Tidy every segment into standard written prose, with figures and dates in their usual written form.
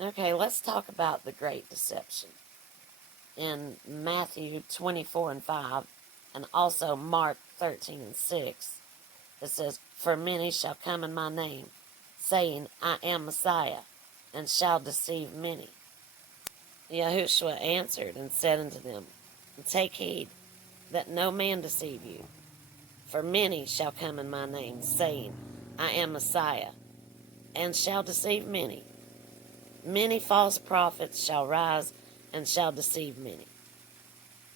Okay, let's talk about the great deception. In Matthew 24 and 5, and also Mark 13 and 6, it says, "For many shall come in my name, saying, I am Messiah, and shall deceive many." Yahushua answered and said unto them, "Take heed that no man deceive you. For many shall come in my name, saying, I am Messiah, and shall deceive many. Many false prophets shall rise, and shall deceive many.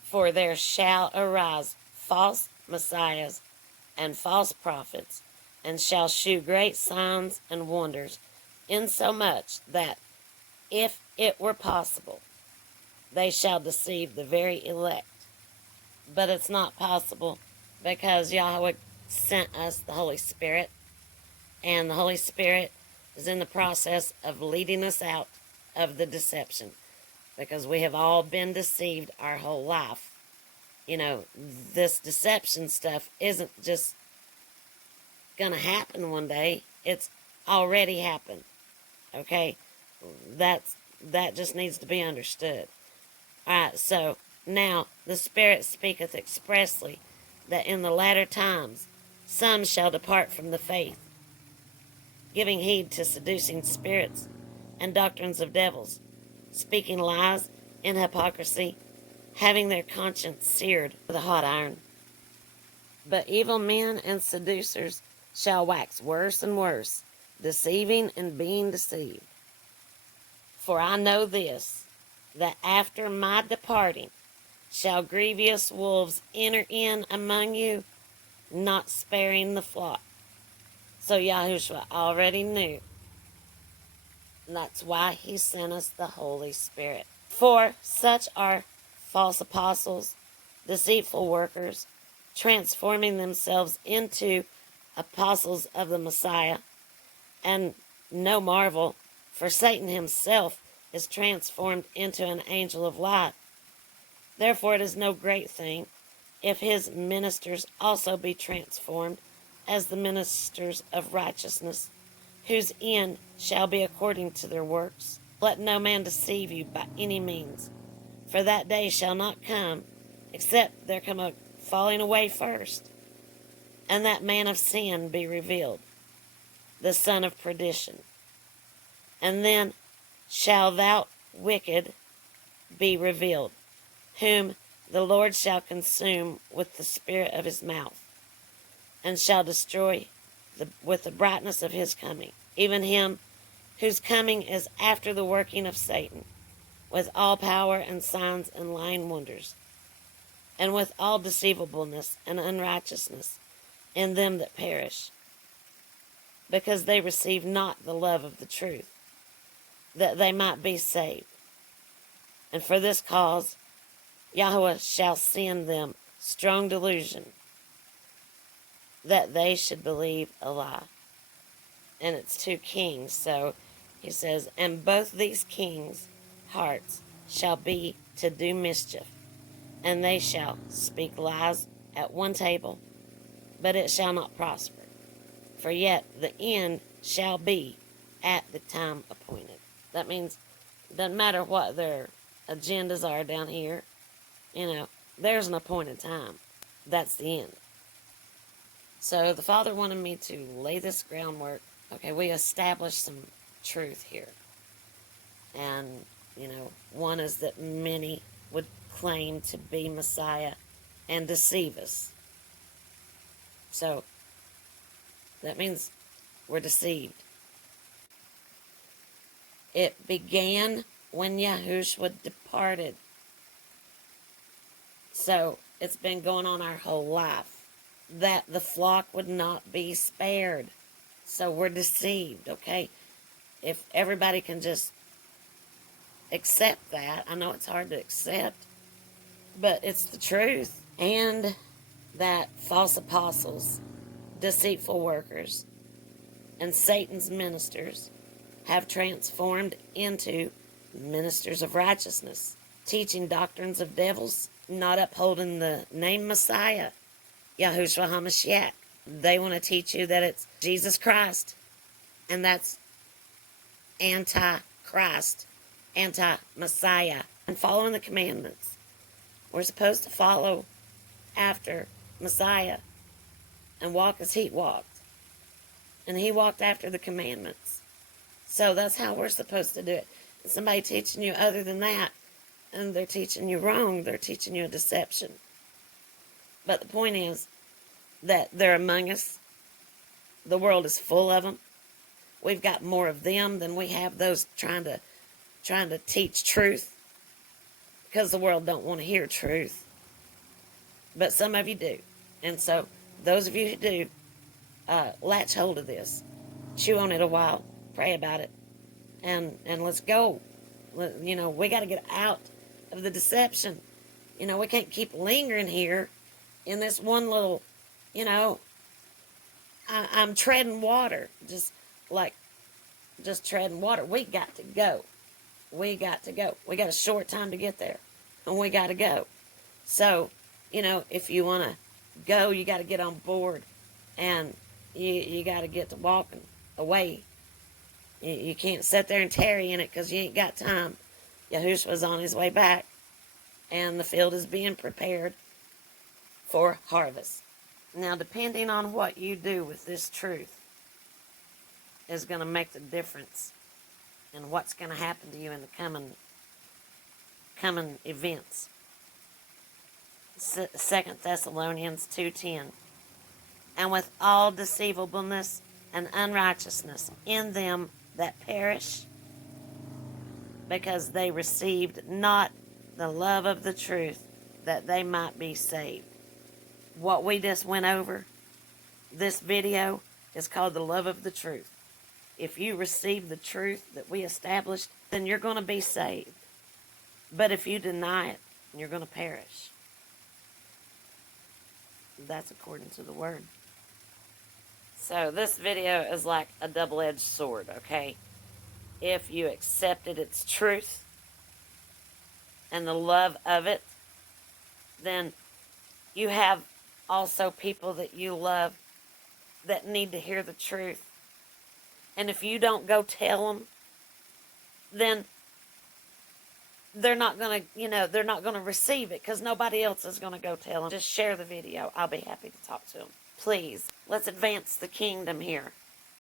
For there shall arise false messiahs and false prophets, and shall shew great signs and wonders, insomuch that, if it were possible, they shall deceive the very elect." But it's not possible, because Yahweh sent us the Holy Spirit, and the Holy Spirit is in the process of leading us out of the deception, because we have all been deceived our whole life. This deception stuff isn't just gonna happen one day. It's already happened. Okay? That just needs to be understood. Alright, so now the Spirit speaketh expressly that in the latter times some shall depart from the faith, giving heed to seducing spirits and doctrines of devils, speaking lies in hypocrisy, having their conscience seared with a hot iron. But evil men and seducers shall wax worse and worse, deceiving and being deceived. For I know this, that after my departing shall grievous wolves enter in among you, not sparing the flock. So Yahushua already knew. And that's why he sent us the Holy Spirit. For such are false apostles, deceitful workers, transforming themselves into apostles of the Messiah. And no marvel, for Satan himself is transformed into an angel of light. Therefore it is no great thing if his ministers also be transformed as the ministers of righteousness, whose end shall be according to their works. Let no man deceive you by any means, for that day shall not come, except there come a falling away first, and that man of sin be revealed, the son of perdition. And then shall thou wicked be revealed, whom the Lord shall consume with the spirit of his mouth, and shall destroy with the brightness of his coming, even him whose coming is after the working of Satan, with all power and signs and lying wonders, and with all deceivableness and unrighteousness in them that perish, because they receive not the love of the truth, that they might be saved. And for this cause Yahweh shall send them strong delusion, that they should believe a lie. And it's 2 kings, so he says, and both these kings' hearts shall be to do mischief, and they shall speak lies at one table, but it shall not prosper. For yet the end shall be at the time appointed. That means it doesn't matter what their agendas are down here, there's an appointed time. That's the end. So the Father wanted me to lay this groundwork. Okay, we established some truth here. And, one is that many would claim to be Messiah and deceive us. So that means we're deceived. It began when Yahushua departed. So it's been going on our whole life, that the flock would not be spared. So we're deceived, okay? If everybody can just accept that, I know it's hard to accept, but it's the truth. And that false apostles, deceitful workers, and Satan's ministers have transformed into ministers of righteousness, teaching doctrines of devils, not upholding the name Messiah, Yahushua HaMashiach. They want to teach you that it's Jesus Christ, and that's anti-Christ. anti-Christ, anti-Messiah, and following the commandments. We're supposed to follow after Messiah and walk as he walked. And he walked after the commandments. So that's how we're supposed to do it. And somebody teaching you other than that, and they're teaching you wrong, they're teaching you a deception. But the point is that they're among us. The world is full of them. We've got more of them than we have those trying to teach truth, because the world don't want to hear truth. But some of you do. And so those of you who do, latch hold of this. Chew on it a while. Pray about it. And let's go. You know, we got to get out of the deception. You know, we can't keep lingering here in this one little, you know, I'm treading water. Just treading water. We got to go. We got to go. We got a short time to get there. And we got to go. So, you know, if you want to go, you got to get on board. And you got to get to walking away. You can't sit there and tarry in it because you ain't got time. Yahushua was on his way back. And the field is being prepared for harvest. Now, depending on what you do with this truth is going to make the difference in what's going to happen to you in the coming events. 2 Thessalonians 2:10. And with all deceivableness and unrighteousness in them that perish, because they received not the love of the truth, that they might be saved. What we just went over, this video, is called the love of the truth. If you receive the truth that we established, then you're going to be saved. But if you deny it, you're going to perish. That's according to the word. So this video is like a double-edged sword, okay? If you accepted its truth and the love of it, then you have also people that you love that need to hear the truth. And if you don't go tell them, then they're not going to, they're not going to receive it because nobody else is going to go tell them. Just share the video. I'll be happy to talk to them. Please, let's advance the kingdom here.